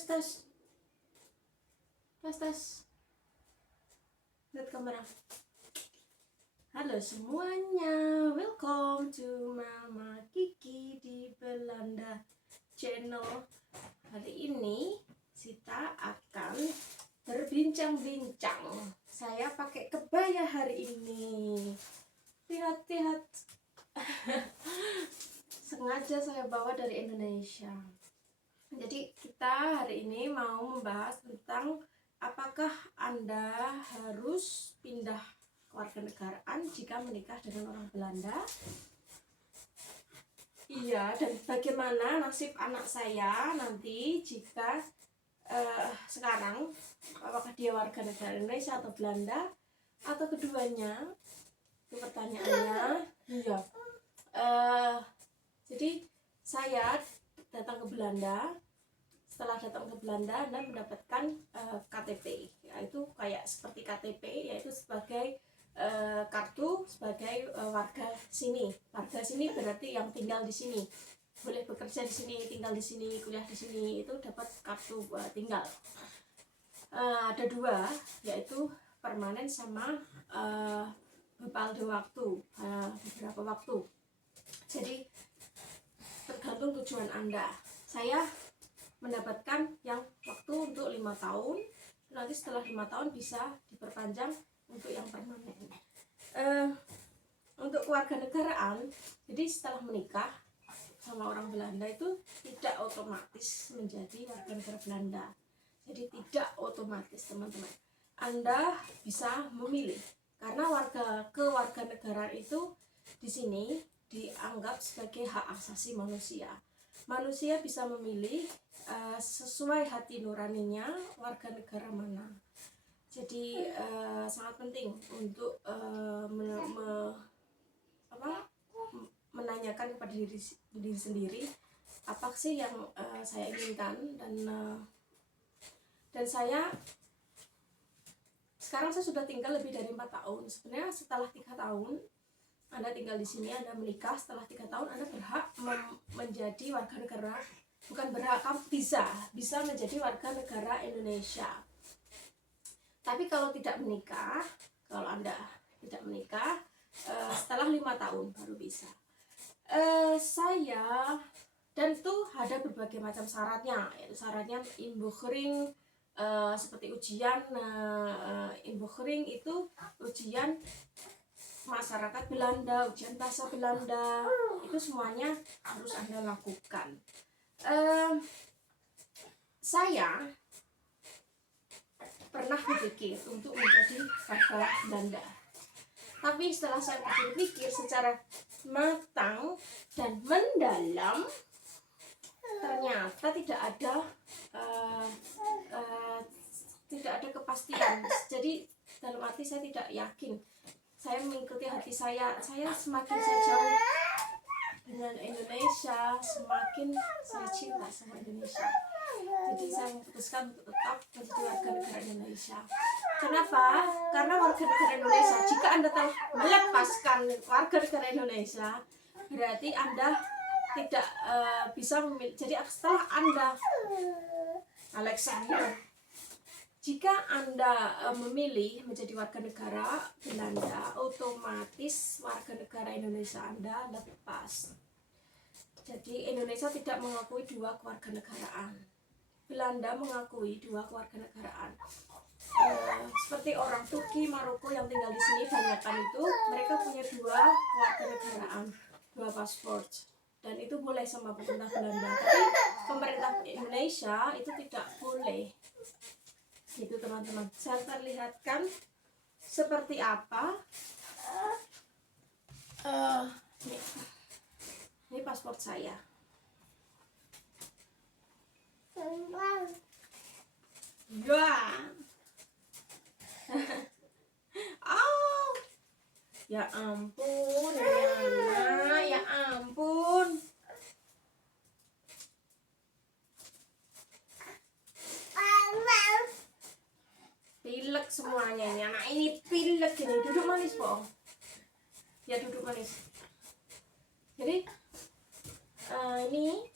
Tes tes tes tes. Lihat kamera. Halo semuanya, welcome to Mama Kiki di Belanda channel. Hari ini Sita akan berbincang-bincang. Saya pakai kebaya hari ini. Lihat-lihat. Sengaja saya bawa dari Indonesia. Jadi kita hari ini mau membahas tentang apakah Anda harus pindah kewarganegaraan jika menikah dengan orang Belanda. Iya, dan bagaimana nasib anak saya nanti jika sekarang, apakah dia warga negara Indonesia atau Belanda atau keduanya? Itu pertanyaannya. Iya. Jadi saya datang ke Belanda. Setelah datang ke Belanda, Anda mendapatkan KTP, yaitu kayak seperti KTP, yaitu sebagai kartu sebagai warga sini. Warga sini berarti yang tinggal di sini, boleh bekerja di sini, tinggal di sini, kuliah di sini, itu dapat kartu tinggal. Ada dua, yaitu permanen sama bepalde waktu, beberapa waktu. Jadi tergantung tujuan Anda. Saya mendapatkan yang waktu untuk 5 tahun, nanti setelah 5 tahun bisa diperpanjang untuk yang permanen. Untuk kewarganegaraan, jadi setelah menikah sama orang Belanda itu tidak otomatis menjadi warga negara Belanda. Jadi tidak otomatis, teman-teman. Anda bisa memilih, karena kewarganegaraan itu di sini dianggap sebagai hak asasi manusia. Manusia bisa memilih sesuai hati nuraninya warga negara mana. Jadi sangat penting untuk menanyakan kepada diri sendiri apa sih yang saya inginkan, dan saya sekarang saya sudah tinggal lebih dari 4 tahun. Sebenarnya setelah 3 tahun Anda tinggal di sini, Anda menikah, setelah 3 tahun Anda berhak menjadi warga negara, bukan berhak, kamu bisa menjadi warga negara Indonesia. Tapi kalau tidak menikah, kalau Anda tidak menikah, setelah 5 tahun baru bisa. Saya, dan itu ada berbagai macam syaratnya. Syaratnya inboekering, seperti ujian inboekering itu ujian masyarakat Belanda, ujian bahasa Belanda, itu semuanya harus Anda lakukan. Saya pernah berpikir untuk menjadi warga Belanda, tapi setelah saya berpikir secara matang dan mendalam, ternyata tidak ada kepastian. Jadi dalam arti saya tidak yakin. Saya mengikuti hati saya semakin saya jauh dengan Indonesia, semakin saya cinta sama Indonesia. Jadi saya memutuskan untuk tetap menjadi warga negara Indonesia. Kenapa? Karena warga negara Indonesia, jika Anda telah melepaskan warga negara Indonesia, berarti Anda tidak bisa memilih. Jadi setelah Anda jika Anda memilih menjadi warga negara Belanda, otomatis warga negara Indonesia Anda lepas. Jadi Indonesia tidak mengakui dua kewarganegaraan. Belanda mengakui dua kewarganegaraan. Seperti orang Turki, Maroko yang tinggal di sini banyakkan itu, mereka punya dua kewarganegaraan, dua paspor. Dan itu boleh sama pemerintah Belanda. Tapi pemerintah Indonesia itu tidak boleh. Gitu teman-teman, saya terlihatkan seperti apa. Ini paspor saya. Ya. Oh, ya ampun, ya ampun. Pilek semuanya ini, anak ini pilek ini. Duduk manis, Bohong. Ya duduk manis. Jadi ini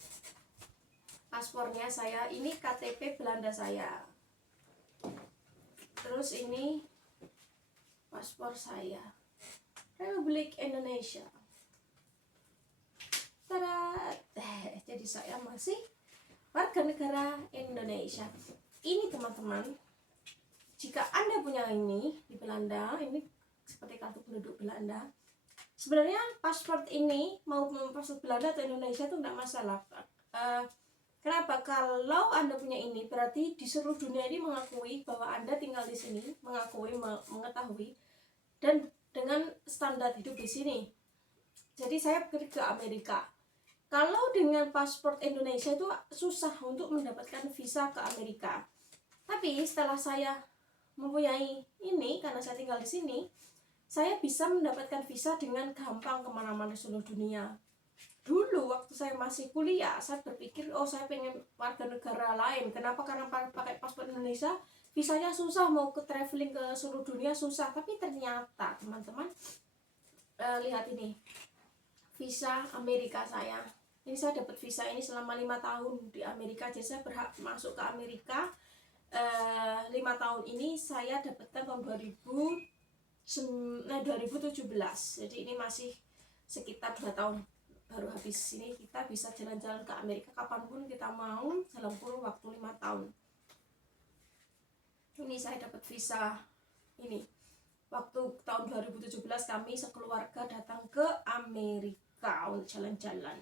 paspornya paspornya saya. Ini KTP Belanda saya. Terus ini paspor saya, Republik Indonesia. Tada! Jadi saya masih warga negara Indonesia. Ini teman-teman, jika Anda punya ini di Belanda, ini seperti kartu penduduk Belanda. Sebenarnya paspor ini mau paspor Belanda atau Indonesia itu tidak masalah. Kenapa? Kalau Anda punya ini berarti di seluruh dunia ini mengakui bahwa Anda tinggal di sini, mengakui, mengetahui, dan dengan standar hidup di sini. Jadi saya pergi ke Amerika. Kalau dengan paspor Indonesia itu susah untuk mendapatkan visa ke Amerika. Tapi setelah saya mempunyai ini, karena saya tinggal di sini, saya bisa mendapatkan visa dengan gampang kemana-mana di seluruh dunia. Dulu waktu saya masih kuliah, saya berpikir, oh saya pengen warga negara lain. Kenapa? Karena pakai paspor Indonesia, visanya susah, mau ke traveling ke seluruh dunia susah. Tapi ternyata teman-teman, lihat ini, visa Amerika saya. Ini saya dapat visa ini selama 5 tahun di Amerika. Jadi saya berhak masuk ke Amerika 5 tahun ini. Saya dapatkan tahun 2017. Jadi ini masih sekitar 2 tahun baru habis. Ini kita bisa jalan-jalan ke Amerika kapanpun kita mau dalam kurun waktu 5 tahun. Ini saya dapat visa ini waktu tahun 2017 kami sekeluarga datang ke Amerika untuk jalan-jalan.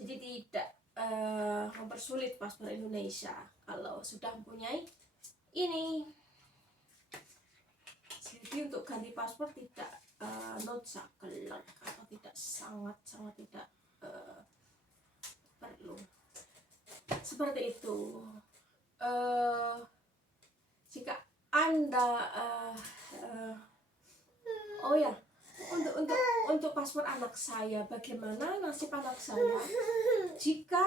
Jadi tidak mempersulit paspor Indonesia kalau sudah mempunyai ini. Jadi untuk ganti paspor tidak not saklek atau tidak sangat tidak perlu seperti itu. Jika Anda oh ya, untuk paspor anak saya, bagaimana nasib anak saya jika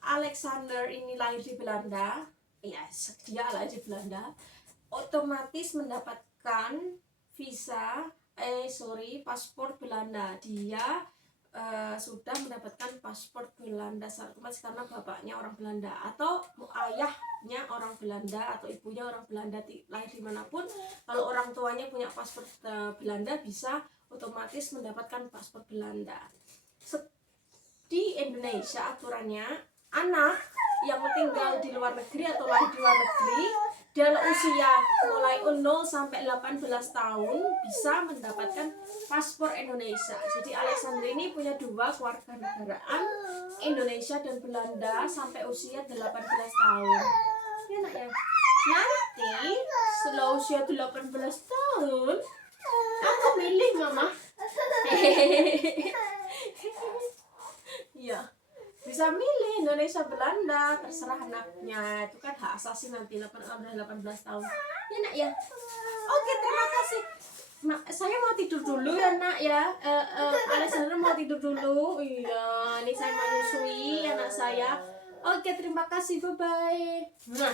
Alexander ini lahir di Belanda? Ya, dia lahir di Belanda, otomatis mendapatkan paspor Belanda. Dia sudah mendapatkan paspor Belanda otomatis karena bapaknya orang Belanda atau ayahnya orang Belanda atau ibunya orang Belanda, lahir dimanapun. Kalau orang tuanya punya paspor Belanda bisa otomatis mendapatkan paspor Belanda. Di Indonesia aturannya anak yang tinggal di luar negeri atau lahir di luar negeri dalam usia mulai 0 sampai 18 tahun bisa mendapatkan paspor Indonesia. Jadi Alexander ini punya 2 kewarganegaraan, Indonesia dan Belanda sampai usia 18 tahun. Ya nak ya. Nanti setelah usia 18 tahun aku milih mama. Iya. Bisa milih Indonesia Belanda, terserah anaknya. Itu kan hak asasi nanti 18 tahun. Ya nak ya. Oke, terima kasih. Saya mau tidur dulu ya nak ya. Alexander mau tidur dulu. Iya, ini saya menyusui anak saya. Oke, terima kasih. Bye bye.